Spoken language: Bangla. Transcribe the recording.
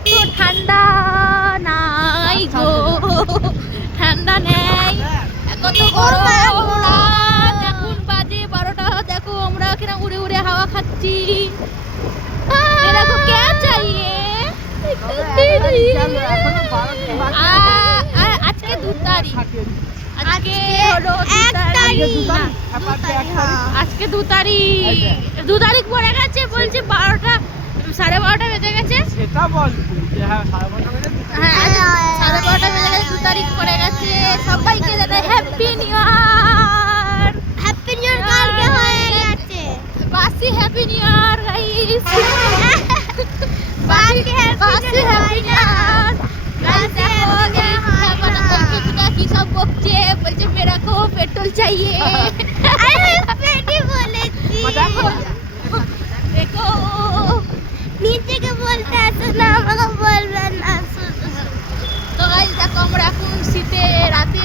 অত ঠান্ডা নাই গো, ঠান্ডা নেই, কত গরম রাত। এখন বাজে 12টা, দেখো আমরা এখানে উড়ে উড়ে হাওয়া খাচ্ছি। দেখো কে চাইয়ে আজকে 2 তারিখ, আজকে হলো 2 তারিখ, আজকে 2 তারিখ, 2 তারিখ পড়ে গেছে। বলছে 12টা 12:30 বেজে গেছে। সেটা বল যে হ্যাঁ 12:30 বেজে, হ্যাঁ 12:30 বেজে গেছে, 2 তারিখ পড়ে গেছে। সবাইকে জানাই happy new year. Happy new year কালকে হয়ে গেছে, বাসি হ্যাপি নিউ ইয়ার গাইস, বাসি হ্যাপি নিউ ইয়ার গাইস। দেখো কিছুটা কি সব বকছে, বলছে মেরাকো পেট্রোল চাইয়ে। আরে পেটি বলেছি, দেখো নিজেকে বলতে আসো না, আমাকে বলবেন না। তো গাইস দেখো আমরা এখন শীতের রাতে